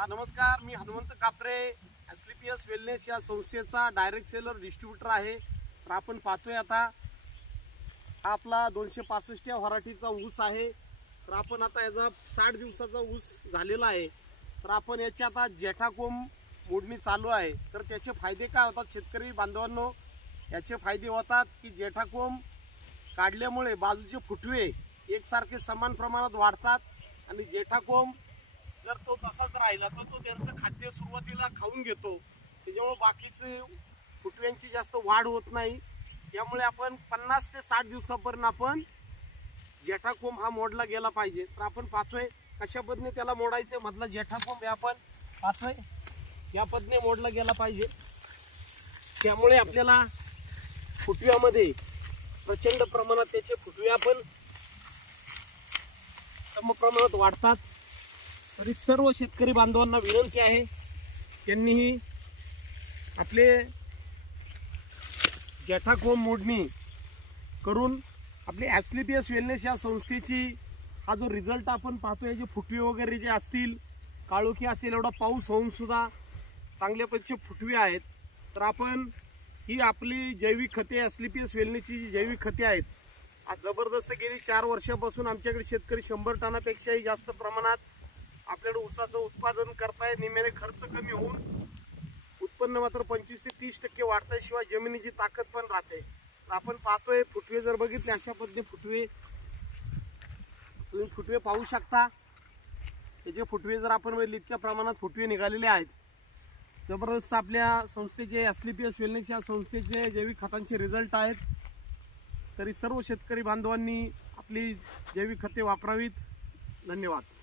नमस्कार, मी हनुमंत कापरे, एसलीपीएस वेलनेस या संस्थेचा डायरेक्ट सेलर डिस्ट्रीब्युटर आहे। तर आपण पाहतोय आता हा आपला 265 या व्हरायटीचा ऊस आहे। तर आपण आता याचा 60 दिवसाचा ऊस झालेला आहे। तर आपण याची आता जेठाकोंब मोडणी चालू आहे। तर त्याचे फायदे काय होतात शेतकरी बांधवांनो? याचे फायदे होतात की जेठाकोंब काढल्यामुळे बाजूचे फुटवे एकसारखे समान प्रमाणात वाढतात आणि जेठाकोंब जर तो तसाच राहिला तर तो त्यांचं खाद्य सुरुवातीला खाऊन घेतो, त्याच्यामुळे बाकीचे फुटव्यांची जास्त वाढ होत नाही। त्यामुळे आपण 50 ते 60 दिवसापर्यंत आपण जेठाकोंब हा मोडला गेला पाहिजे। तर आपण पाहतोय कशा पद्धतीने त्याला मोडायचे, मधला जेठाकोंब आपण पाहतोय या पद्धतीने मोडला गेला पाहिजे। त्यामुळे आपल्याला फुटव्यामध्ये प्रचंड प्रमाणात त्याचे फुटवे आपण सम प्रमाणात वाढतात। तरी सर्व शेतकरी बांधवांना विनंती आहे त्यांनीही आपले जेठाकोंब मोडणी करून आपली एसलीपीएस वेलनेस या संस्थेची हा जो रिझल्ट आपण पाहतोय, जे फुटवे वगैरे जे असतील, काळोखी असेल, एवढा पाऊस होऊन सुद्धा चांगल्यापैकी फुटवे आहेत। तर आपण ही आपली जैविक खते, एसलीपीएस वेलनेसची जी जैविक खते आहेत, आज जबरदस्त गेली 4 वर्षापासून आमच्याकडे शेतकरी 100 टनापेक्षाही जास्त प्रमाणात आपल्याकडे ऊसाचं उत्पादन करताय। निम्म्याने खर्च कमी होऊन उत्पन्न मात्र 25 ते 30% वाढतंय, शिवाय जमिनीची ताकद पण राहते। तर आपण पाहतोय फुटवे जर बघितले अशा पद्धतीने फुटवे, तुम्ही फुटवे पाहू शकता। त्याचे फुटवे जर आपण बघितले इतक्या प्रमाणात फुटवे निघालेले आहेत। जबरदस्त आपल्या संस्थेचे एसलीपीएस वेलनेस या संस्थेचे जैविक खतांचे रिझल्ट आहेत। तरी सर्व शेतकरी बांधवांनी आपली जैविक खते वापरावीत। धन्यवाद।